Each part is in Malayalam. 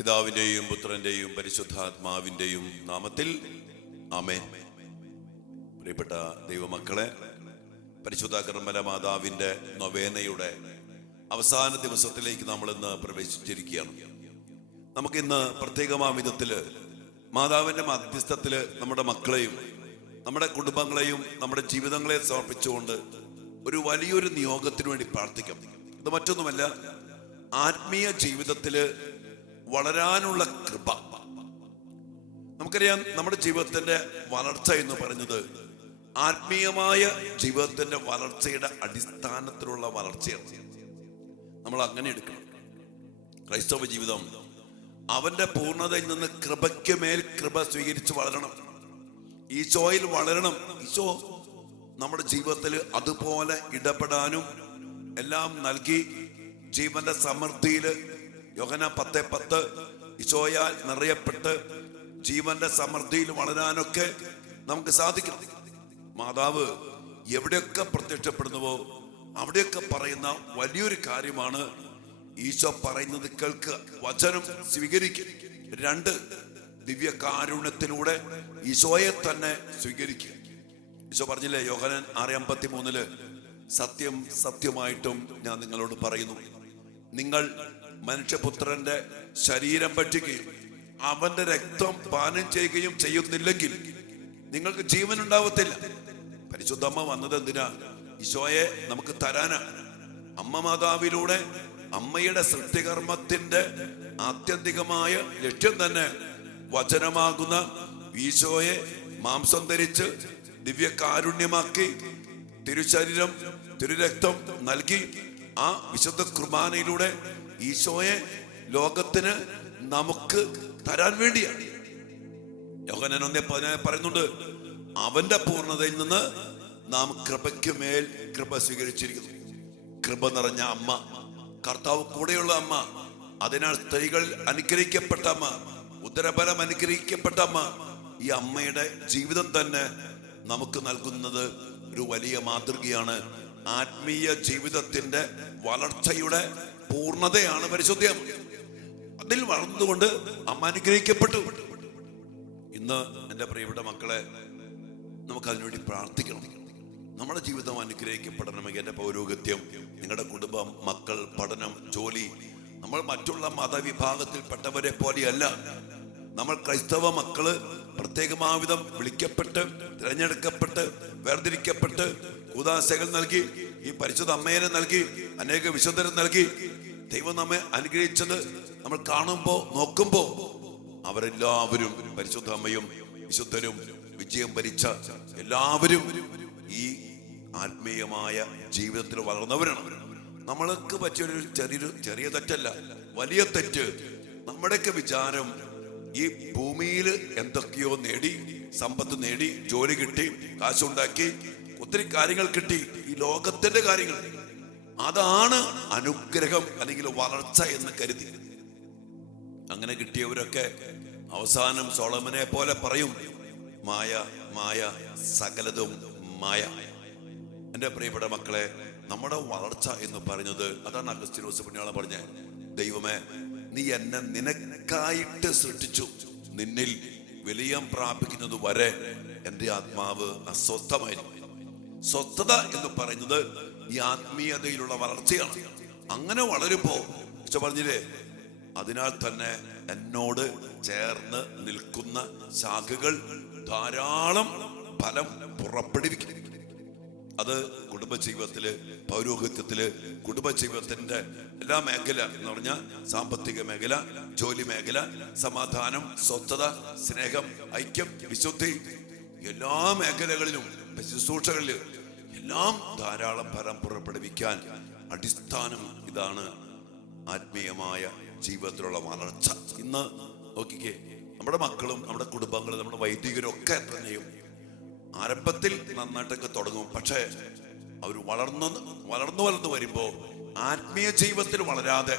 പിതാവിൻ്റെയും പുത്രൻ്റെയും പരിശുദ്ധാത്മാവിൻ്റെയും നാമത്തിൽ ആമേൻ. പ്രിയപ്പെട്ട ദൈവമക്കളെ, പരിശുദ്ധ കർമ്മല മാതാവിൻ്റെ നൊവേനയുടെ അവസാന ദിവസത്തിലേക്ക് നമ്മൾ ഇന്ന് പ്രവേശിച്ചിരിക്കുകയാണ്. നമുക്കിന്ന് പ്രത്യേകമായ വിധത്തിൽ മാതാവിൻ്റെ മധ്യസ്ഥത്തിൽ നമ്മുടെ മക്കളെയും നമ്മുടെ കുടുംബങ്ങളെയും നമ്മുടെ ജീവിതങ്ങളെയും സമർപ്പിച്ചുകൊണ്ട് ഒരു വലിയൊരു നിയോഗത്തിന് വേണ്ടി പ്രാർത്ഥിക്കാം. ഇത് മറ്റൊന്നുമല്ല, ആത്മീയ ജീവിതത്തിൽ വളരാനുള്ള കൃപ. നമുക്കറിയാം, നമ്മുടെ ജീവിതത്തിന്റെ വളർച്ച എന്ന് പറയുന്നത് ആത്മീയമായ ജീവിതത്തിന്റെ വളർച്ചയുടെ അടിസ്ഥാനത്തിലുള്ള വളർച്ചയാണ്. നമ്മൾ അങ്ങനെ എടുക്കണം. ക്രൈസ്തവ ജീവിതം അവന്റെ പൂർണ്ണതയിൽ നിന്ന് കൃപയ്ക്ക് മേൽ കൃപ സ്വീകരിച്ച് വളരണം. ഈശോയിൽ വളരണം. ഈശോ നമ്മുടെ ജീവിതത്തിൽ അതുപോലെ ഇടപെടാനും എല്ലാം നൽകി ജീവന്റെ സമൃദ്ധിയിൽ യോഹന്നാൻ 10:10 ഈശോയാൽ നിറയപ്പെട്ട് ജീവന്റെ സമൃദ്ധിയിൽ വളരാനൊക്കെ നമുക്ക് സാധിക്കണം. മാതാവ് എവിടെയൊക്കെ പ്രത്യക്ഷപ്പെടുന്നുവോ അവിടെയൊക്കെ പറയുന്ന വലിയൊരു കാര്യമാണ് ഈശോ പറയുന്നത് കേൾക്കുക, വചനം സ്വീകരിക്കുക. 2, ദിവ്യകാരുണ്യത്തിലൂടെ ഈശോയെ തന്നെ സ്വീകരിക്കുക. ഈശോ പറഞ്ഞില്ലേ യോഹന്നാൻ 6:53, സത്യം സത്യമായിട്ടും ഞാൻ നിങ്ങളോട് പറയുന്നു, നിങ്ങൾ മനുഷ്യപുത്രന്റെ ശരീരം ഭക്ഷിക്കുകയും അവന്റെ രക്തം പാനം ചെയ്യുകയും ചെയ്യുന്നില്ലെങ്കിൽ നിങ്ങൾക്ക് ജീവൻ ഉണ്ടാവത്തില്ല. പരിശുദ്ധ അമ്മ വന്നത് എന്തിനാ? ഈശോയെ നമുക്ക് തരാനാ. അമ്മ മാതാവിലൂടെ അമ്മയുടെ സൃഷ്ടികർമ്മത്തിന്റെ ആത്യന്തികമായ ലക്ഷ്യം തന്നെ വചനമാകുന്ന ഈശോയെ മാംസം ധരിച്ച് ദിവ്യകാരുണ്യമാക്കി തിരുശരീരം തിരുരക്തം നൽകി ആ വിശുദ്ധ കുർബാനയിലൂടെ ഈശോയെ ലോകത്തിന് നമുക്ക് തരാൻ വേണ്ടിയാണ്. യോഹന്നാൻ 1:14 പറയുന്നുണ്ട്, അവന്റെ പൂർണ്ണതയിൽ നിന്ന് നാം കൃപയ്ക്ക് മേൽ കൃപ സ്വീകരിച്ചിരിക്കുന്നു. കൃപ നിറഞ്ഞ അമ്മ, കർത്താവ് കൂടെയുള്ള അമ്മ, അതിനാൽ സ്ത്രീകൾ അനുഗ്രഹിക്കപ്പെട്ട അമ്മ, ഉദരഫലം അനുഗ്രഹിക്കപ്പെട്ട അമ്മ. ഈ അമ്മയുടെ ജീവിതം തന്നെ നമുക്ക് നൽകുന്നത് ഒരു വലിയ മാതൃകയാണ്. ആത്മീയ ജീവിതത്തിന്റെ വളർച്ചയുടെ പൂർണ്ണതയാണ് പരിശുദ്ധം. അതിൽ വളർന്നുകൊണ്ട് അമ്മ അനുഗ്രഹിക്കപ്പെട്ടു. ഇന്ന് എൻ്റെ പ്രിയപ്പെട്ട മക്കളെ, നമുക്ക് അതിനുവേണ്ടി പ്രാർത്ഥിക്കണം. നമ്മുടെ ജീവിതം അനുഗ്രഹിക്കപ്പെടണമെങ്കിൽ എൻ്റെ പൗരോഹിത്യം, നിങ്ങളുടെ കുടുംബം, മക്കൾ, പഠനം, ജോലി, നമ്മൾ മറ്റുള്ള മതവിഭാഗത്തിൽപ്പെട്ടവരെ പോലെയല്ല. നമ്മൾ ക്രൈസ്തവ മക്കള് പ്രത്യേകമാവിധം വിളിക്കപ്പെട്ട് തിരഞ്ഞെടുക്കപ്പെട്ട് വേർതിരിക്കപ്പെട്ട് കൂദാശകൾ നൽകി ഈ പരിശുദ്ധ അമ്മയെ നൽകി അനേക വിശുദ്ധരെ നൽകി ദൈവം നമ്മെ അനുഗ്രഹിച്ചത് നമ്മൾ കാണുമ്പോ നോക്കുമ്പോ അവരെല്ലാവരും പരിശുദ്ധ അമ്മയും വിശുദ്ധരും വിജയം ഭരിച്ച എല്ലാവരും ഈ ആത്മീയമായ ജീവിതത്തിൽ വളർന്നവരാണ്. നമ്മൾക്ക് പറ്റിയൊരു ചെറിയ തെറ്റല്ല, വലിയ തെറ്റ്. നമ്മുടെയൊക്കെ വിചാരം ഈ ഭൂമിയിൽ എന്തൊക്കെയോ നേടി, സമ്പത്ത് നേടി, ജോലി കിട്ടി, കാശുണ്ടാക്കി, ഒത്തിരി കാര്യങ്ങൾ കിട്ടി, ഈ ലോകത്തിന്റെ കാര്യങ്ങൾ, അതാണ് അനുഗ്രഹം അല്ലെങ്കിൽ വളർച്ച എന്ന് കരുതി. അങ്ങനെ കിട്ടിയവരൊക്കെ അവസാനം സോളമനെ പോലെ പറയും, മായ മായ സകലതും മായ. എൻ്റെ പ്രിയപ്പെട്ട മക്കളെ, നമ്മുടെ വളർച്ച എന്ന് പറയുന്നത് അതാണ് അഗസ്തീനോസ് പുണ്യാളൻ പറഞ്ഞ, ദൈവമേ നീ എന്നെ നിനക്കായിട്ട് സൃഷ്ടിച്ചു, നിന്നിൽ വിലയം പ്രാപിക്കുന്നത് വരെ എൻ്റെ ആത്മാവ് അസ്വസ്ഥമായിരിക്കും. സ്വസ്ഥത എന്ന് പറയുന്നത് ഈ ആത്മീയതയിലുള്ള വളർച്ചയാണ്. അങ്ങനെ വളരുമ്പോ പറഞ്ഞില്ലേ, അതിനാൽ തന്നെ എന്നോട് ചേർന്ന് നിൽക്കുന്ന ശാഖകൾ ധാരാളം ഫലം പുറപ്പെടുവിക്കും. അത് കുടുംബജീവിതത്തില്, പൗരോഹിത്യത്തില്, കുടുംബജീവിതത്തിന്റെ എല്ലാ മേഖല എന്ന് പറഞ്ഞാൽ സാമ്പത്തിക മേഖല, ജോലി മേഖല, സമാധാനം, സ്വസ്ഥത, സ്നേഹം, ഐക്യം, വിശുദ്ധി, എല്ലാ മേഖലകളിലും ശുശ്രൂഷകളിൽ എല്ലാം ധാരാളം ഫലം പുറപ്പെടുവിക്കാൻ അടിസ്ഥാനം ഇതാണ് ആത്മീയമായ ജീവിതത്തിലുള്ള വളർച്ച. ഇന്ന് നോക്കിക്കേ, നമ്മുടെ മക്കളും നമ്മുടെ കുടുംബങ്ങളും നമ്മുടെ വൈദികരും ഒക്കെ തന്നെയും ആരംഭത്തിൽ നന്നായിട്ടൊക്കെ തുടങ്ങും. പക്ഷേ അവർ വളർന്നു വരുമ്പോ ആത്മീയ ജീവിതത്തിൽ വളരാതെ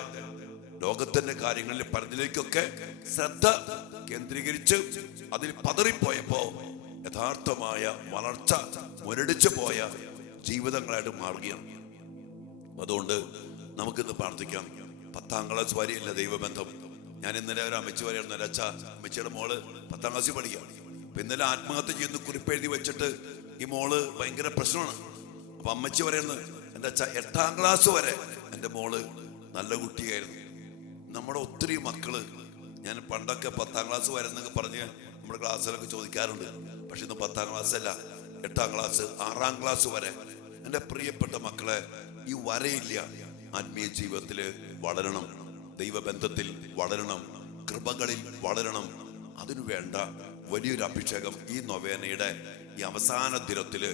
ലോകത്തിന്റെ കാര്യങ്ങളിൽ പലതിലേക്കൊക്കെ ശ്രദ്ധ കേന്ദ്രീകരിച്ച് അതിൽ പതറിപ്പോയപ്പോ യഥാർത്ഥമായ വളർച്ച മുരടിച്ചു പോയ ജീവിതങ്ങളായിട്ട് മാറുകയാണ്. അതുകൊണ്ട് നമുക്കിന്ന് പ്രാർത്ഥിക്കാം. 10ാം ക്ലാസ് വരെയല്ല ദൈവബന്ധം, ഞാൻ ഇന്നലെ ഒരു അമ്മച്ചി പറയുന്നു, അച്ഛ അമ്മച്ചിയുടെ മോള് 10ാം ക്ലാസ്സിൽ പഠിക്കുക. അപ്പൊ ഇന്നലെ ആത്മഹത്യ ചെയ്യുന്ന കുറിപ്പെഴുതി വെച്ചിട്ട് ഈ മോള് ഭയങ്കര പ്രശ്നമാണ്. അപ്പൊ അമ്മച്ചി പറയുന്നത്, എൻ്റെ അച്ഛ 8ാം ക്ലാസ് വരെ എൻ്റെ മോള് നല്ല കുട്ടിയായിരുന്നു. നമ്മുടെ ഒത്തിരി മക്കള്, ഞാൻ പണ്ടൊക്കെ 10ാം ക്ലാസ് വരെ എന്നൊക്കെ പറഞ്ഞ് നമ്മുടെ ക്ലാസ്സിലൊക്കെ ചോദിക്കാറുണ്ട്. പക്ഷെ ഇന്ന് 10ാം ക്ലാസ് അല്ല, 8ാം ക്ലാസ് 6ാം ക്ലാസ് വരെ. എൻ്റെ പ്രിയപ്പെട്ട മക്കളെ, ഈ വരയില്ല. ആത്മീയ ജീവിതത്തില് വളരണം, ദൈവബന്ധത്തിൽ വളരണം, കൃപകളിൽ വളരണം. അതിനു വേണ്ട വലിയൊരു അഭിഷേകം ഈ നൊവേനയുടെ ഈ അവസാന ദിനത്തില്,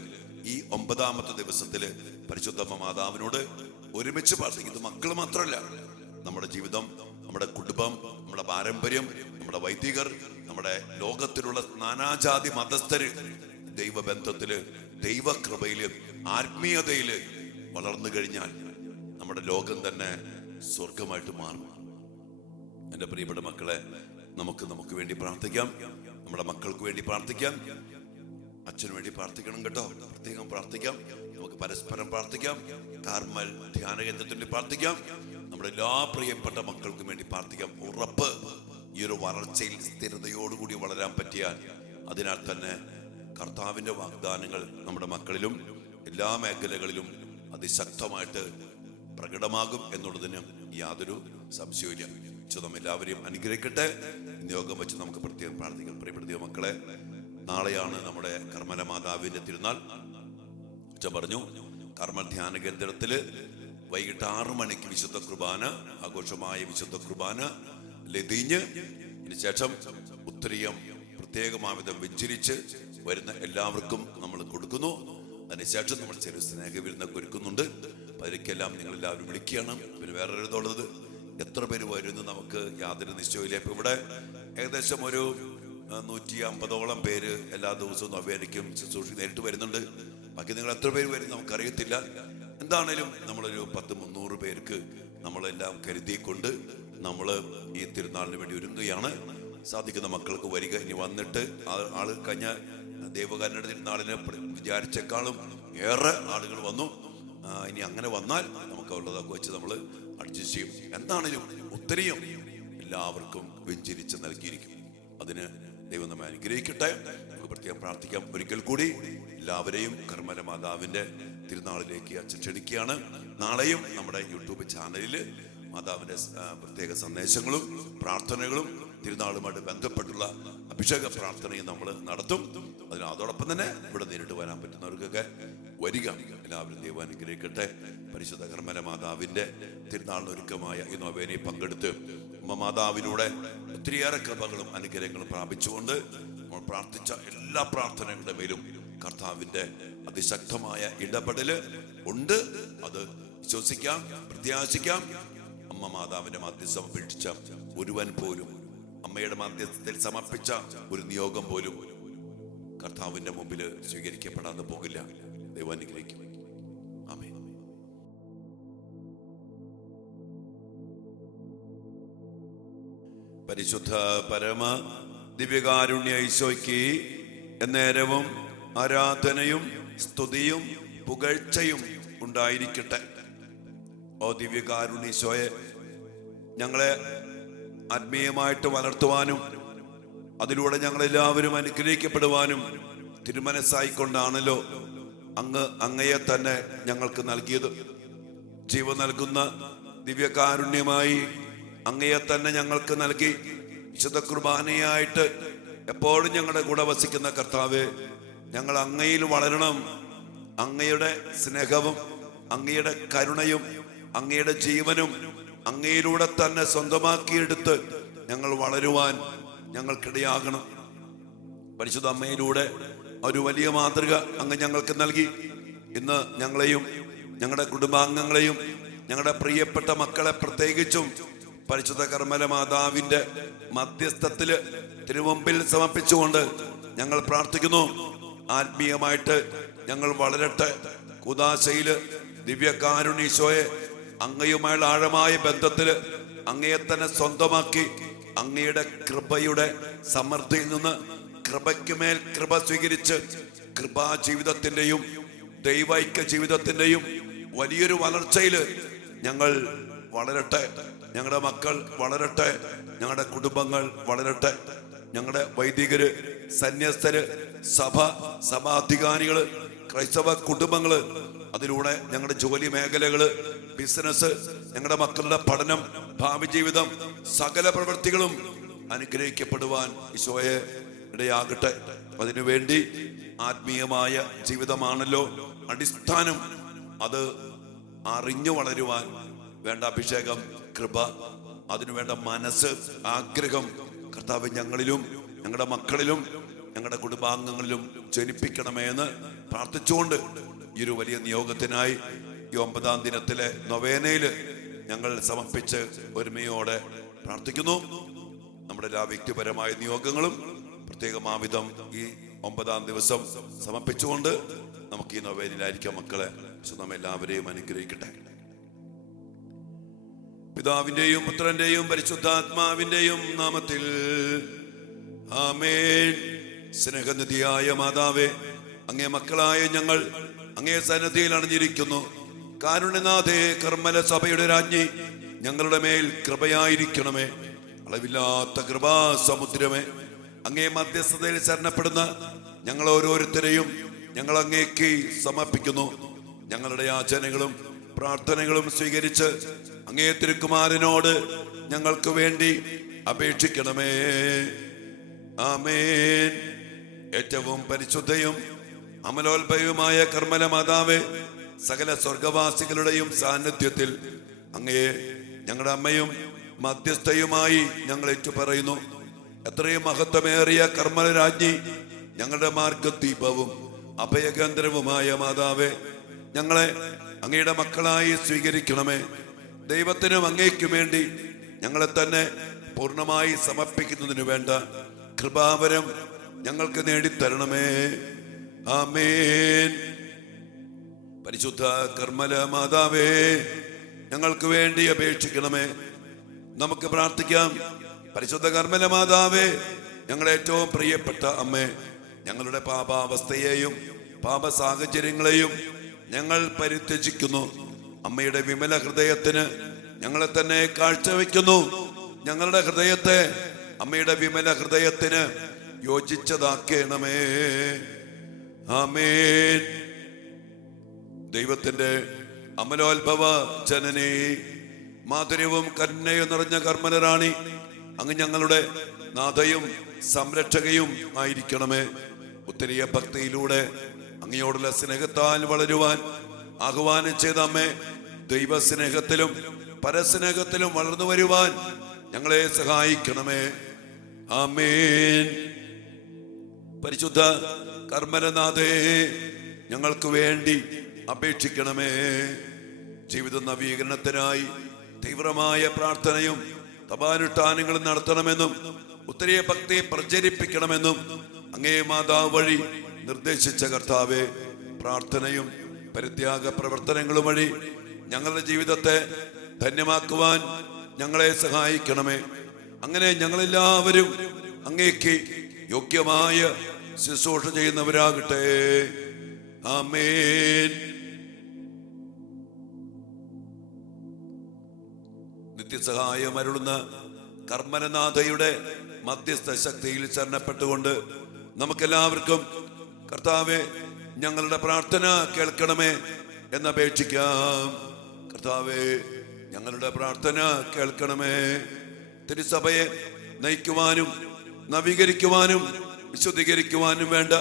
ഈ 9ാമത്തെ ദിവസത്തില് പരിശുദ്ധ മാതാവിനോട് ഒരുമിച്ച് പ്രാർത്ഥിക്കുന്നത്. മക്കൾ മാത്രമല്ല, നമ്മുടെ ജീവിതം, നമ്മുടെ കുടുംബം, നമ്മുടെ പാരമ്പര്യം, നമ്മുടെ വൈദികർ, നമ്മുടെ ലോകത്തിലുള്ള നാനാജാതി മതസ്ഥര് ദൈവബന്ധത്തില്, ദൈവകൃപയില്, ആത്മീയതയില് വളർന്നു കഴിഞ്ഞാൽ നമ്മുടെ ലോകം തന്നെ സ്വർഗമായിട്ട് മാറും. എൻ്റെ പ്രിയപ്പെട്ട മക്കളെ, നമുക്ക് വേണ്ടി പ്രാർത്ഥിക്കാം, നമ്മുടെ മക്കൾക്ക് വേണ്ടി പ്രാർത്ഥിക്കാം, അച്ഛന് വേണ്ടി പ്രാർത്ഥിക്കണം കേട്ടോ. പ്രത്യേകം പ്രാർത്ഥിക്കാം. നമുക്ക് പരസ്പരം പ്രാർത്ഥിക്കാം. കാർമൽ ധ്യാന കേന്ദ്രത്തിൽ പ്രാർത്ഥിക്കാം. നമ്മുടെ എല്ലാ പ്രിയപ്പെട്ട മക്കൾക്കും വേണ്ടി പ്രാർത്ഥിക്കാം. ഉറപ്പ്, ഈ ഒരു വളർച്ചയിൽ സ്ഥിരതയോടുകൂടി വളരാൻ പറ്റിയാൽ അതിനാൽ തന്നെ കർത്താവിൻ്റെ വാഗ്ദാനങ്ങൾ നമ്മുടെ മക്കളിലും എല്ലാ മേഖലകളിലും അതിശക്തമായിട്ട് പ്രകടമാകും എന്നുള്ളതിന് യാതൊരു സംശയവുമില്ല. നാം എല്ലാവരെയും അനുഗ്രഹിക്കട്ടെ. നിയോഗം വെച്ച് നമുക്ക് പ്രത്യേകം പ്രാർത്ഥിക്കാം. പ്രിയപ്പെട്ട മക്കളെ, നാളെയാണ് നമ്മുടെ കർമ്മല മാതാവിന്റെ തിരുനാൾ. അച്ഛൻ പറഞ്ഞു, കർമ്മൽ ധ്യാന കേന്ദ്രത്തില് വൈകിട്ട് 6 മണിക്ക് വിശുദ്ധ കുർബാന, ആഘോഷമായ വിശുദ്ധ കുർബാന ലതിഞ്ഞ് അതിനുശേഷം ഉത്തരീയം പ്രത്യേകമാവിധം വെഞ്ചരിച്ച് വരുന്ന എല്ലാവർക്കും നമ്മൾ കൊടുക്കുന്നു. അതിനുശേഷം നമ്മൾ ചെറിയ സ്നേഹവിരുന്നൊക്കെ ഒരുക്കുന്നുണ്ട്. അപ്പൊ അതിലേക്കെല്ലാം നിങ്ങളെല്ലാവരും വിളിക്കുകയാണ്. പിന്നെ വേറൊരു ഇതുള്ളത്, എത്ര പേര് വരുമെന്ന് നമുക്ക് യാതൊരു നിശ്ചയമില്ല. ഇപ്പൊ ഇവിടെ ഏകദേശം ഒരു 150ഓളം പേര് എല്ലാ ദിവസവും നൊവേനയ്ക്കും ശുശ്രൂഷ നേരിട്ട് വരുന്നുണ്ട്. ബാക്കി നിങ്ങൾ എത്ര പേര് വരും നമുക്കറിയത്തില്ല. എന്താണേലും നമ്മളൊരു 100-300 പേർക്ക് നമ്മളെല്ലാം കരുതിക്കൊണ്ട് നമ്മൾ ഈ തിരുനാളിന് വേണ്ടി ഒരുങ്ങുകയാണ്. സാധിക്കുന്ന മക്കൾക്ക് വരിക. ഇനി വന്നിട്ട് ആള് കഴിഞ്ഞ ദൈവകാരുടെ തിരുനാളിനെ വിചാരിച്ചേക്കാളും ഏറെ ആളുകൾ വന്നു. ഇനി അങ്ങനെ വന്നാൽ നമുക്ക് ഉള്ളതൊക്കെ വെച്ച് നമ്മൾ അഡ്ജസ്റ്റ് ചെയ്യും. എന്താണേലും ഒത്തിരിയും എല്ലാവർക്കും വെഞ്ചരിച്ച് നൽകിയിരിക്കും. അതിന് ദൈവം നമ്മെ അനുഗ്രഹിക്കട്ടെ. നമുക്ക് പ്രത്യേകം പ്രാർത്ഥിക്കാം. ഒരിക്കൽ കൂടി എല്ലാവരെയും കർമ്മല മാതാവിന്റെ തിരുനാളിലേക്ക് അച്ഛൻ ക്ഷണിക്കുകയാണ്. നാളെയും നമ്മുടെ യൂട്യൂബ് ചാനലിൽ മാതാവിന്റെ പ്രത്യേക സന്ദേശങ്ങളും പ്രാർത്ഥനകളും തിരുനാളുമായിട്ട് ബന്ധപ്പെട്ടുള്ള അഭിഷേക പ്രാർത്ഥനയും നമ്മൾ നടത്തും. അതോടൊപ്പം തന്നെ ഇവിടെ നേരിട്ട് വരാൻ പറ്റുന്നവർക്കൊക്കെ വരിക. എല്ലാവരും ദൈവം അനുഗ്രഹിക്കട്ടെ. പരിശുദ്ധ കർമ്മല മാതാവിന്റെ തിരുനാളിനൊരുക്കമായ ഈ നൊവേനയിൽ പങ്കെടുത്ത് മാതാവിലൂടെ ഒത്തിരിയേറെ കൃപകളും അനുഗ്രഹങ്ങളും പ്രാപിച്ചുകൊണ്ട് നമ്മൾ പ്രാർത്ഥിച്ച എല്ലാ പ്രാർത്ഥനകളുടെ മേലും കർത്താവിന്റെ അതിശക്തമായ ഇടപെടല് ഉണ്ട്. അത് വിശ്വസിക്കാം, പ്രത്യാശിക്കാം. അമ്മ മാതാവിന്റെ മാധ്യസ്ഥം അപേക്ഷിച്ച ഒരുവൻ പോലും, അമ്മയുടെ മാധ്യസ്ഥത്തിൽ സമർപ്പിച്ച ഒരു നിയോഗം പോലും കർത്താവിന്റെ മുമ്പിൽ സ്വീകരിക്കപ്പെടാതെ പോകില്ല. ദൈവം അനുഗ്രഹിക്കും. ആമേൻ. പരിശുദ്ധ പരമ ദിവ്യകാരുണ്യ ഈശോയ്ക്ക് എന്നേരവും ആരാധനയും സ്തുതിയും പുകഴ്ചയും ഉണ്ടായിരിക്കട്ടെ. ഓ ദിവ്യകാരുണ്യ ഈശോയെ, ഞങ്ങളെ ആത്മീയമായിട്ട് വളർത്തുവാനും അതിലൂടെ ഞങ്ങളെല്ലാവരും അനുഗ്രഹിക്കപ്പെടുവാനും തിരുമനസ്സായിക്കൊണ്ടാണല്ലോ അങ്ങയെ തന്നെ ഞങ്ങൾക്ക് നൽകിയത്. ജീവൻ നൽകുന്ന ദിവ്യകാരുണ്യമായി അങ്ങയെ തന്നെ ഞങ്ങൾക്ക് നൽകി വിശുദ്ധ കുർബാനയായിട്ട് എപ്പോഴും ഞങ്ങളുടെ കൂടെ വസിക്കുന്ന കർത്താവേ, ഞങ്ങൾ അങ്ങയിൽ വളരണം. അങ്ങയുടെ സ്നേഹവും അങ്ങയുടെ കരുണയും അങ്ങയുടെ ജീവനും അങ്ങയിലൂടെ തന്നെ സ്വന്തമാക്കിയെടുത്ത് ഞങ്ങൾ വളരുവാൻ ഞങ്ങൾക്കിടയാകണം. പരിശുദ്ധ അമ്മയിലൂടെ ഒരു വലിയ മാതൃക അങ്ങ് ഞങ്ങൾക്ക് നൽകി. ഇന്ന് ഞങ്ങളെയും ഞങ്ങളുടെ കുടുംബാംഗങ്ങളെയും ഞങ്ങളുടെ പ്രിയപ്പെട്ട മക്കളെ പ്രത്യേകിച്ചും പരിശുദ്ധ കർമ്മല മാതാവിന്റെ മധ്യസ്ഥത്തില് തിരുമുമ്പിൽ സമർപ്പിച്ചുകൊണ്ട് ഞങ്ങൾ പ്രാർത്ഥിക്കുന്നു. ആത്മീയമായിട്ട് ഞങ്ങൾ വളരട്ടെ. കൂദാശയില് ദിവ്യകാരുണ്യീശോയെ അങ്ങയുമായുള്ള ആഴമായ ബന്ധത്തില് അങ്ങയെ തന്നെ സ്വന്തമാക്കി അങ്ങയുടെ കൃപയുടെ സമൃദ്ധിയിൽ നിന്ന് കൃപയ്ക്ക് മേൽ കൃപ സ്വീകരിച്ച് കൃപാ ജീവിതത്തിന്റെയും ദൈവൈക്യ ജീവിതത്തിന്റെയും വലിയൊരു വളർച്ചയില് ഞങ്ങൾ വളരട്ടെ. ഞങ്ങളുടെ മക്കൾ വളരട്ടെ, ഞങ്ങളുടെ കുടുംബങ്ങൾ വളരട്ടെ. ഞങ്ങളുടെ വൈദികര്, സന്യസ്തര്, സഭാധികാരികള്, ക്രൈസ്തവ കുടുംബങ്ങള്, അതിലൂടെ ഞങ്ങളുടെ ജോലി മേഖലകള്, ബിസിനസ്, ഞങ്ങളുടെ മക്കളുടെ പഠനം, ഭാവി ജീവിതം, സകല പ്രവൃത്തികളും അനുഗ്രഹിക്കപ്പെടുവാൻ ഈശോയെ ഇടയാകട്ടെ. അതിനുവേണ്ടി ആത്മീയമായ ജീവിതമാണല്ലോ അടിസ്ഥാനം. അത് അറിഞ്ഞു വളരുവാൻ വേണ്ട അഭിഷേകം, കൃപ, അതിനുവേണ്ട മനസ്സ്, ആഗ്രഹം കർത്താവ് ഞങ്ങളിലും ഞങ്ങളുടെ മക്കളിലും ഞങ്ങളുടെ കുടുംബാംഗങ്ങളിലും ജനിപ്പിക്കണമേ എന്ന് പ്രാർത്ഥിച്ചുകൊണ്ട് ഈ ഒരു വലിയ നിയോഗത്തിനായി ഈ 9-ാം ദിനത്തിലെ നൊവേനയില് ഞങ്ങൾ സമർപ്പിച്ച് ഒരുമയോടെ പ്രാർത്ഥിക്കുന്നു. നമ്മുടെ എല്ലാ വ്യക്തിപരമായ നിയോഗങ്ങളും പ്രത്യേകമാവിധം ഈ 9-ാം ദിവസം സമർപ്പിച്ചുകൊണ്ട് നമുക്ക് ഈ നൊവേനയിലായിരിക്കാം മക്കളെ. നമ്മെല്ലാവരെയും അനുഗ്രഹിക്കട്ടെ. പിതാവിന്റെയും പുത്രന്റെയും പരിശുദ്ധാത്മാവിന്റെയും നാമത്തിൽ ആമേൻ. സ്നേഹനിധിയായ മാതാവേ, അങ്ങേ മക്കളായ ഞങ്ങൾ അങ്ങേ സന്നിധിയിൽ അണിഞ്ഞിരിക്കുന്നു. കാരുണ്യനാഥേ, കർമ്മല സഭയുടെ രാജ്ഞി, ഞങ്ങളുടെ മേൽ കൃപയായിരിക്കണമേ. അളവില്ലാത്ത കൃപാസമുദ്രമേ, അങ്ങേ മധ്യസ്ഥതയിൽ ശരണപ്പെടുന്ന ഞങ്ങൾ ഓരോരുത്തരെയും ഞങ്ങൾ അങ്ങേക്ക് സമർപ്പിക്കുന്നു. ഞങ്ങളുടെ യാചനകളും പ്രാർത്ഥനകളും സ്വീകരിച്ച് അങ്ങേ തിരുക്കുമാരനോട് ഞങ്ങൾക്ക് വേണ്ടി അപേക്ഷിക്കണമേ. ആമേൻ. ഏറ്റവും പരിശുദ്ധയും അമലോത്ഭവയുമായ കർമ്മല മാതാവേ, സകല സ്വർഗവാസികളുടെയും സാന്നിധ്യത്തിൽ അങ്ങയെ ഞങ്ങളുടെ അമ്മയും മധ്യസ്ഥയുമായി ഞങ്ങൾ ഏറ്റുപറയുന്നു. എത്രയും മഹത്വമേറിയ കർമ്മല രാജ്ഞി, ഞങ്ങളുടെ മാർഗദീപവും അഭയകേന്ദ്രവുമായ മാതാവേ, ഞങ്ങളെ അങ്ങയുടെ മക്കളായി സ്വീകരിക്കണമേ. ദൈവത്തിനും അങ്ങേക്കും വേണ്ടി ഞങ്ങളെ തന്നെ പൂർണ്ണമായി സമർപ്പിക്കുന്നതിനു വേണ്ട കൃപാവരം ഞങ്ങൾക്ക് നേടിത്തരണമേ. ആമേൻ. പരിശുദ്ധ കർമ്മല മാതാവേ, ഞങ്ങൾക്ക് വേണ്ടി അപേക്ഷിക്കണമേ. നമുക്ക് പ്രാർത്ഥിക്കാം. പരിശുദ്ധ കർമ്മല മാതാവേ, ഞങ്ങളുടെ ഏറ്റവും പ്രിയപ്പെട്ട അമ്മേ, ഞങ്ങളുടെ പാപാവസ്ഥയെയും പാപ സാഹചര്യങ്ങളെയും ഞങ്ങൾ പരിത്യജിക്കുന്നു. അമ്മയുടെ വിമല ഹൃദയത്തിന് ഞങ്ങളെ തന്നെ കാഴ്ചവെക്കുന്നു. ഞങ്ങളുടെ ഹൃദയത്തെ അമ്മയുടെ വിമല ഹൃദയത്തിന് യോജിച്ചതാക്കണമേ. ആമേൻ. ദൈവത്തിന്റെ അമലോത്ഭവ ജനനേ, മാധുര്യവും കരുണയും നിറഞ്ഞ കർമ്മലറാണി, അങ്ങ് ഞങ്ങളുടെ നാഥയും സംരക്ഷകയും ആയിരിക്കണമേ. ഉത്തരീയ ഭക്തിയിലൂടെ അങ്ങയോടുള്ള സ്നേഹത്താൽ വളരുവാൻ ആഹ്വാനം ചെയ്ത അമ്മേ, ദൈവസ്നേഹത്തിലും പരസ്നേഹത്തിലും വളർന്നു വരുവാൻ ഞങ്ങളെ സഹായിക്കണമേ. ആമേൻ. പരിശുദ്ധ കർമ്മലനാഥേ, ഞങ്ങൾക്ക് വേണ്ടി അപേക്ഷിക്കണമേ. ജീവിത നവീകരണത്തിനായി തീവ്രമായ പ്രാർത്ഥനയും തപാനുഷ്ഠാനങ്ങളും നടത്തണമെന്നും ഉത്തരീയ ഭക്തി പ്രചരിപ്പിക്കണമെന്നും അങ്ങേ മാതാവ് വഴി നിർദ്ദേശിച്ച കർത്താവേ, പ്രാർത്ഥനയും പരിത്യാഗ പ്രവർത്തനങ്ങളും വഴി ഞങ്ങളുടെ ജീവിതത്തെ ധന്യമാക്കുവാൻ ഞങ്ങളെ സഹായിക്കണമേ. അങ്ങനെ ഞങ്ങളെല്ലാവരും അങ്ങേക്ക് യോഗ്യമായ ശുശ്രൂഷ ചെയ്യുന്നവരാകട്ടെ. ആമേൻ. നിത്യസഹായം അരുളുന്ന കർമ്മലനാഥയുടെ മധ്യസ്ഥ ശക്തിയിൽ ശരണപ്പെട്ടുകൊണ്ട് നമുക്കെല്ലാവർക്കും കർത്താവെ, ഞങ്ങളുടെ പ്രാർത്ഥന കേൾക്കണമേ എന്നപേക്ഷിക്കാം. കർത്താവെ, ഞങ്ങളുടെ പ്രാർത്ഥന കേൾക്കണമേ. തിരുസഭയെ നയിക്കുവാനും നവീകരിക്കുവാനും വിശുദ്ധീകരിക്കുവാനും വേണ്ട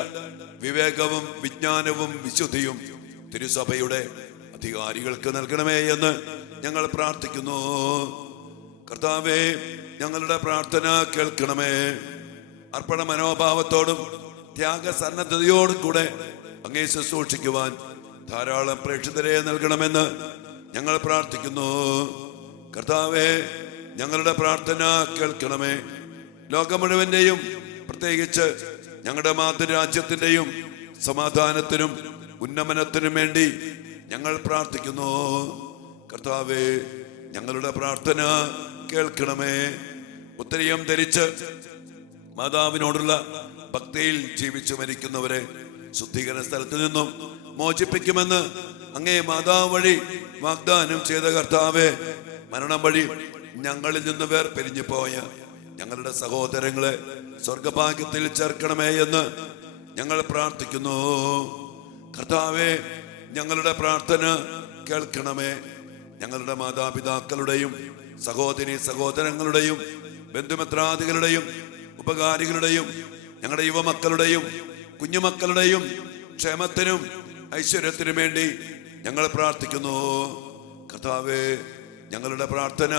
വിവേകവും വിജ്ഞാനവും വിശുദ്ധിയും തിരുസഭയുടെ അധികാരികൾക്ക് നൽകണമേ എന്ന് ഞങ്ങൾ പ്രാർത്ഥിക്കുന്നു. കർത്താവെ, ഞങ്ങളുടെ പ്രാർത്ഥന കേൾക്കണമേ. അർപ്പണ മനോഭാവത്തോടും ത്യാഗസന്നദ്ധതയോടും കൂടെ അങ്ങേ ശുശ്രൂഷിക്കുവാൻ ധാരാളം പ്രേക്ഷിതരെ നൽകണമെന്ന് ഞങ്ങൾ പ്രാർത്ഥിക്കുന്നു. കർത്താവെ, ഞങ്ങളുടെ പ്രാർത്ഥന കേൾക്കണമേ. ലോകം മുഴുവന്റെയും പ്രത്യേകിച്ച് ഞങ്ങളുടെ മാതൃരാജ്യത്തിന്റെയും സമാധാനത്തിനും ഉന്നമനത്തിനും വേണ്ടി ഞങ്ങൾ പ്രാർത്ഥിക്കുന്നു. കർത്താവെ, ഞങ്ങളുടെ പ്രാർത്ഥന കേൾക്കണമേ. ഉത്തരീയം ധരിച്ച് മാതാവിനോടുള്ള ഭക്തിയിൽ ജീവിച്ചു മരിക്കുന്നവരെ ശുദ്ധീകരണ സ്ഥലത്ത് നിന്നും മോചിപ്പിക്കുമെന്ന് അങ്ങേ മാതാവ് വഴി വാഗ്ദാനം ചെയ്ത കർത്താവെ, മരണം വഴി ഞങ്ങളിൽ നിന്ന് വേർപിരിഞ്ഞു പോയ ഞങ്ങളുടെ സഹോദരങ്ങളെ സ്വർഗഭാഗ്യത്തിൽ ചേർക്കണമേ എന്ന് ഞങ്ങൾ പ്രാർത്ഥിക്കുന്നു. കർത്താവേ, ഞങ്ങളുടെ പ്രാർത്ഥന കേൾക്കണമേ. ഞങ്ങളുടെ മാതാപിതാക്കളുടെയും സഹോദരങ്ങളുടെയും ബന്ധുമിത്രാദികളുടെയും ഉപകാരികളുടെയും ഞങ്ങളുടെ യുവമക്കളുടെയും കുഞ്ഞുമക്കളുടെയും ക്ഷേമത്തിനും ഐശ്വര്യത്തിനും വേണ്ടി ഞങ്ങൾ പ്രാർത്ഥിക്കുന്നു. കർത്താവേ, ഞങ്ങളുടെ പ്രാർത്ഥന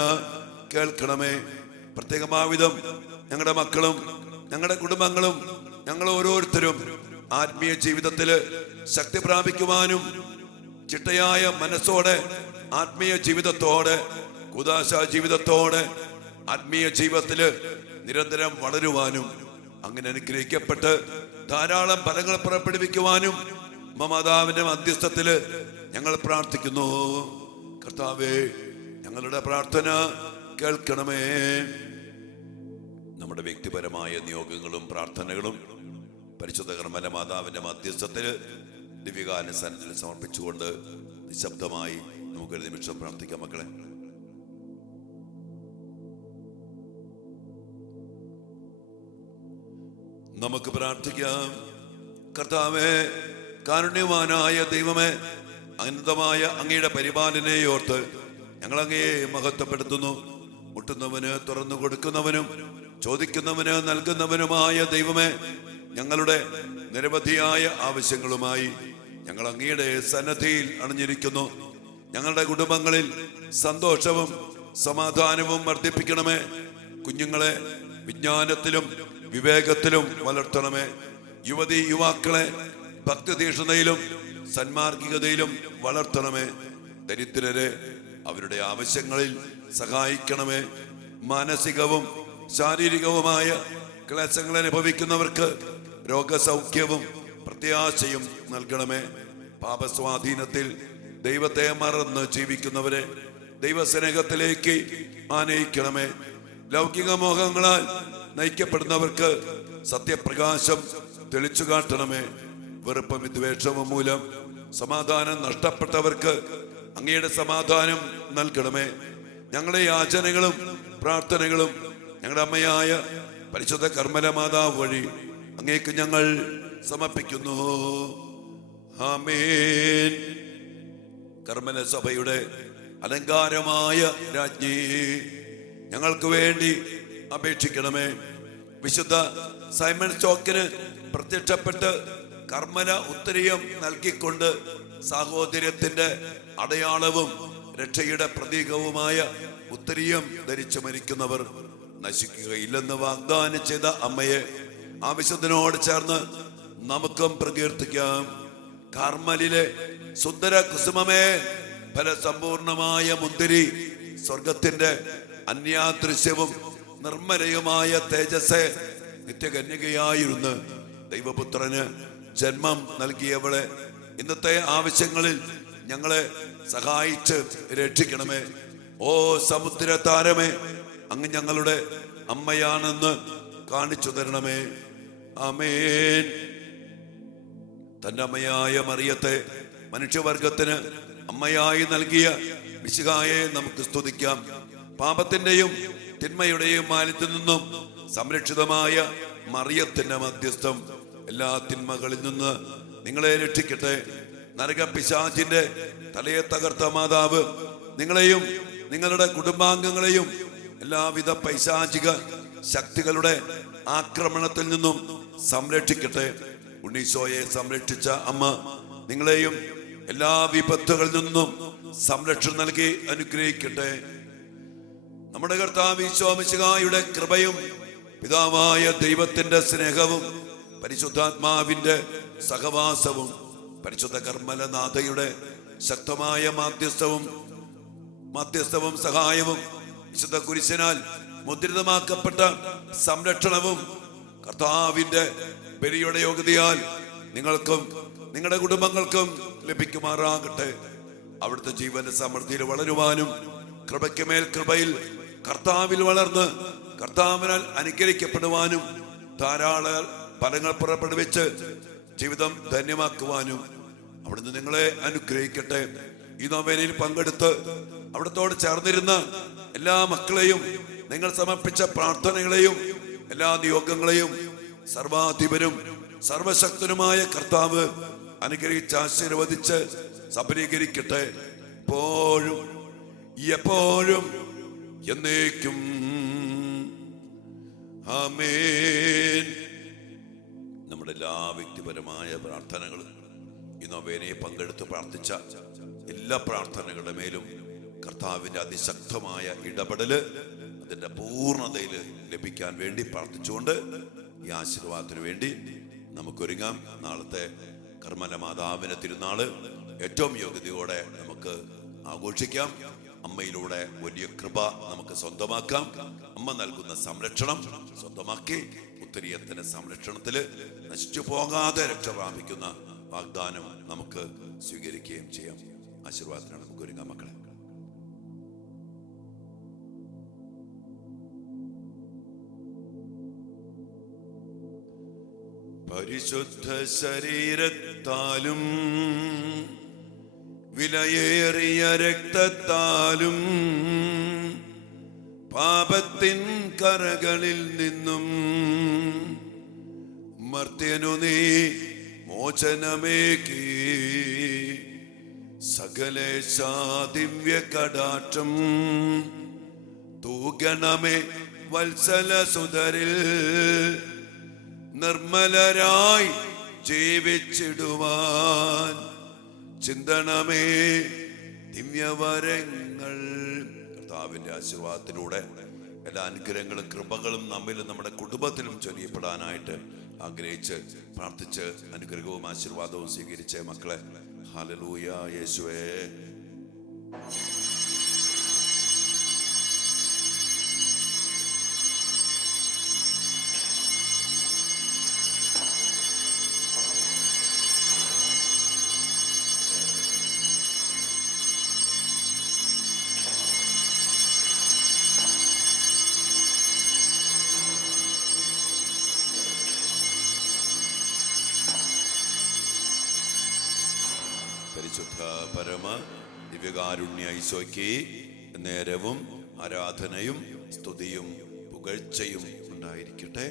കേൾക്കണമേ. പ്രത്യേകമാവിധം ഞങ്ങളുടെ മക്കളും ഞങ്ങളുടെ കുടുംബങ്ങളും ഞങ്ങൾ ഓരോരുത്തരും ആത്മീയ ജീവിതത്തിൽ ശക്തി പ്രാപിക്കുവാനും ചിട്ടയായ മനസ്സോടെ ആത്മീയ ജീവിതത്തോടെ കൂദാശ ജീവിതത്തോടെ ആത്മീയ ജീവിതത്തിൽ നിരന്തരം വളരുവാനും അങ്ങനെ അനുഗ്രഹിക്കപ്പെട്ട് ധാരാളം ഫലങ്ങൾ പുറപ്പെടുവിക്കുവാനും മാതാവിന്റെ മധ്യസ്ഥത്തിൽ ഞങ്ങൾ പ്രാർത്ഥിക്കുന്നു. കർത്താവേ, ഞങ്ങളുടെ പ്രാർത്ഥന കേൾക്കണമേ. നമ്മുടെ വ്യക്തിപരമായ നിയോഗങ്ങളും പ്രാർത്ഥനകളും പരിശുദ്ധ കർമ്മല മാതാവിന്റെ മധ്യസ്ഥത്തിൽ ദിവ്യകാനുസരണത്തിൽ സമർപ്പിച്ചുകൊണ്ട് നിശബ്ദമായി നമുക്കൊരു നിമിഷം പ്രാർത്ഥിക്കാം. മക്കളെ, നമുക്ക് പ്രാർത്ഥിക്കാം. കർത്താവേ, കാരുണ്യവാനായ ദൈവമേ, അനന്തമായ അങ്ങയുടെ പരിപാലനയോർത്ത് ഞങ്ങൾ അങ്ങയെ മഹത്വപ്പെടുത്തുന്നു. മുട്ടുന്നവന് തുറന്നു കൊടുക്കുന്നവനും ചോദിക്കുന്നവന് നൽകുന്നവനുമായ ദൈവമേ, ഞങ്ങളുടെ നിരവധിയായ ആവശ്യങ്ങളുമായി ഞങ്ങൾ അങ്ങയുടെ സന്നദ്ധിയിൽ അണിഞ്ഞിരിക്കുന്നു. ഞങ്ങളുടെ കുടുംബങ്ങളിൽ സന്തോഷവും സമാധാനവും വർദ്ധിപ്പിക്കണമേ. കുഞ്ഞുങ്ങളെ വിജ്ഞാനത്തിലും വിവേകത്തിലും വളർത്തണമേ. യുവതി യുവാക്കളെ ഭക്തിതീഷ്ണതയിലും സന്മാർഗികതയിലും വളർത്തണമേ. ദരിദ്രരെ അവരുടെ ആവശ്യങ്ങളിൽ സഹായിക്കണമേ. മാനസികവും ശാരീരികവുമായ ക്ലേശങ്ങൾ അനുഭവിക്കുന്നവർക്ക് രോഗസൗഖ്യവും പ്രത്യാശയും നൽകണമേ. പാപസ്വാധീനത്തിൽ ദൈവത്തെ മറന്ന് ജീവിക്കുന്നവരെ ദൈവസ്നേഹത്തിലേക്ക് ആനയിക്കണമേ. ലൗകിക മോഹങ്ങളാൽ നയിക്കപ്പെടുന്നവർക്ക് സത്യപ്രകാശം തെളിച്ചു കാട്ടണമേ. വെറുപ്പും വിദ്വേഷവും മൂലം സമാധാനം നഷ്ടപ്പെട്ടവർക്ക് അങ്ങയുടെ സമാധാനം നൽകണമേ. ഞങ്ങളുടെ യാചനകളും പ്രാർത്ഥനകളും ഞങ്ങളുടെ അമ്മയായ പരിശുദ്ധ കർമ്മല മാതാവ് വഴി അങ്ങേക്ക് ഞങ്ങൾ സമർപ്പിക്കുന്നു. ആമേൻ. കർമ്മല സഭയുടെ അലങ്കാരമായ രാജ്ഞി, ഞങ്ങൾക്ക് വേണ്ടി അപേക്ഷിക്കണമേ. വിശുദ്ധ സൈമൺ സ്റ്റോക്കിന് പ്രത്യക്ഷപ്പെട്ട് കർമ്മല ഉത്തരീയം നൽകിക്കൊണ്ട് സാഹോദര്യത്തിന്റെ അടയാളവും രക്ഷയുടെ പ്രതീകവുമായ ഉത്തരീയം ധരിച്ചു മരിക്കുന്നവർ നശിക്കുകയില്ലെന്ന് വാഗ്ദാനം ചെയ്ത അമ്മയെ ആവശ്യത്തിനോട് ചേർന്ന് നമുക്കും പ്രകീർത്തിക്കാം. കർമ്മലിലെ സുന്ദര കുസുമമേ, ഫലസമ്പൂർണമായ മുന്തിരി, സ്വർഗത്തിന്റെ അന്യാദൃശ്യവും നിർമ്മലയുമായ തേജസ്സെ, നിത്യകന്യകയായിരുന്ന് ദൈവപുത്രന് ജന്മം നൽകിയവളെ, ഇന്നത്തെ ആവശ്യങ്ങളിൽ ഞങ്ങളെ സഹായിച്ച് രക്ഷിക്കണമേ. ഓ സമുദ്ര താരമേ, അങ്ങ് ഞങ്ങളുടെ അമ്മയാണെന്ന് കാണിച്ചു തരണമേ. ആമേൻ. തന്റെ അമ്മയായ മറിയത്തെ മനുഷ്യവർഗത്തിന് അമ്മയായി നൽകിയ മിശിഹായെ നമുക്ക് സ്തുതിക്കാം. പാപത്തിന്റെയും തിന്മയുടെയും മാലിന്യത്തിൽ നിന്നും സംരക്ഷിതമായ മറിയത്തിന്റെ മധ്യസ്ഥം എല്ലാ തിന്മകളിൽ നിന്ന് നിങ്ങളെ രക്ഷിക്കട്ടെ. നരകപിശാചിന്റെ തലയെ തകർത്ത മാതാവ് നിങ്ങളെയും നിങ്ങളുടെ കുടുംബാംഗങ്ങളെയും എല്ലാവിധ പൈശാചിക ശക്തികളുടെ ആക്രമണത്തിൽ നിന്നും സംരക്ഷിക്കട്ടെ. ഉണ്ണീശോയെ സംരക്ഷിച്ച അമ്മ നിങ്ങളെയും എല്ലാ വിപത്തുകളിൽ നിന്നും സംരക്ഷണം നൽകി അനുഗ്രഹിക്കട്ടെ. നമ്മുടെ കർത്താവ് ഈശോ മിശിഹായുടെ കൃപയും പിതാവായ ദൈവത്തിന്റെ സ്നേഹവും പരിശുദ്ധാത്മാവിന്റെ സഹവാസവും പരിശുദ്ധ കർമ്മലനാഥയുടെ ശക്തമായ മാധ്യസ്ഥവും സഹായവും വിശുദ്ധ കുരിശനാൽ മുദ്രിതമാക്കപ്പെട്ട സംരക്ഷണവും കർത്താവിന്റെ ബലിയുടെ യോഗ്യതയാൽ നിങ്ങൾക്കും നിങ്ങളുടെ കുടുംബങ്ങൾക്കും ലഭിക്കുമാറാകട്ടെ. അവിടുത്തെ ജീവന്റെ സമൃദ്ധിയിൽ വളരുവാനും കൃപയ്ക്ക് മേൽ കൃപയിൽ കർത്താവിൽ വളർന്ന് കർത്താവിനാൽ അനുഗ്രഹിക്കപ്പെടുവാനും ധാരാളം ഫലങ്ങൾ പുറപ്പെടുവിച്ച് ജീവിതം ധന്യമാക്കുവാനും അവിടുന്ന് നിങ്ങളെ അനുഗ്രഹിക്കട്ടെ. ഈ നൊവേനയിൽ പങ്കെടുത്ത് അവിടത്തോട് ചേർന്നിരുന്ന് എല്ലാ മക്കളെയും, നിങ്ങൾ സമർപ്പിച്ച പ്രാർത്ഥനകളെയും എല്ലാ നിയോഗങ്ങളെയും സർവാധിപനും സർവശക്തനുമായ കർത്താവ് അനുഗ്രഹിച്ച് ആശീർവദിച്ച് സഫലീകരിക്കട്ടെ, എപ്പോഴും എപ്പോഴും എന്നേക്കും. ആമേൻ. നമ്മുടെ എല്ലാ വ്യക്തിപരമായ പ്രാർത്ഥനകളും ഈ നൊവേനയെ പങ്കെടുത്ത് പ്രാർത്ഥിച്ച എല്ലാ പ്രാർത്ഥനകളുടെ മേലും കർത്താവിൻ്റെ അതിശക്തമായ ഇടപെടല് അതിൻ്റെ പൂർണ്ണതയിൽ ലഭിക്കാൻ വേണ്ടി പ്രാർത്ഥിച്ചുകൊണ്ട് ഈ ആശീർവാദത്തിന് വേണ്ടി നമുക്കൊരുങ്ങാം. നാളത്തെ കർമ്മല മാതാവിന്റെ തിരുനാള് ഏറ്റവും യോഗ്യതയോടെ നമുക്ക് ആഘോഷിക്കാം. അമ്മയിലൂടെ വലിയ കൃപ നമുക്ക് സ്വന്തമാക്കാം. അമ്മ നൽകുന്ന സംരക്ഷണം സ്വന്തമാക്കി ഉത്തരീയത്തിന്റെ സംരക്ഷണത്തില് നശിച്ചു പോകാതെ രക്ഷ പ്രാപിക്കുന്ന വാഗ്ദാനം നമുക്ക് സ്വീകരിക്കുകയും ചെയ്യാം. ആശീർവാദത്തിനാണ് നമുക്ക് ഒരുങ്ങാം മക്കളെ. പരിശുദ്ധ ശരീരത്താലും വിലയേറിയ രക്തത്താലും പാപത്തിൻ കറകളിൽ നിന്നും മർത്യനു നീ മോചനമേകി സകലേശാ ദിവ്യ കടാക്ഷം തൂഗണമേ വത്സല സുതരിൽ നിർമ്മലരായി ജീവിച്ചിടുവാൻ ചിന്തണമേ ദിവ്യവരങ്ങൾ. കർത്താവിന്റെ ആശീർവാദത്തിലൂടെ എല്ലാ അനുഗ്രഹങ്ങളും കൃപകളും നമ്മിലും നമ്മുടെ കുടുംബത്തിലും ചൊരിയപ്പെടാനായിട്ട് ആഗ്രഹിച്ച് പ്രാർത്ഥിച്ച് അനുഗ്രഹവും ആശീർവാദവും സ്വീകരിച്ച മക്കളെ, ഹല്ലേലൂയ യേശുവേ. പരിശുദ്ധ പരമ ദിവ്യകാരുണ്യ ഈശോയ്ക്ക് നേരവും ആരാധനയും സ്തുതിയും പുകഴ്ചയും ഉണ്ടായിരിക്കട്ടെ.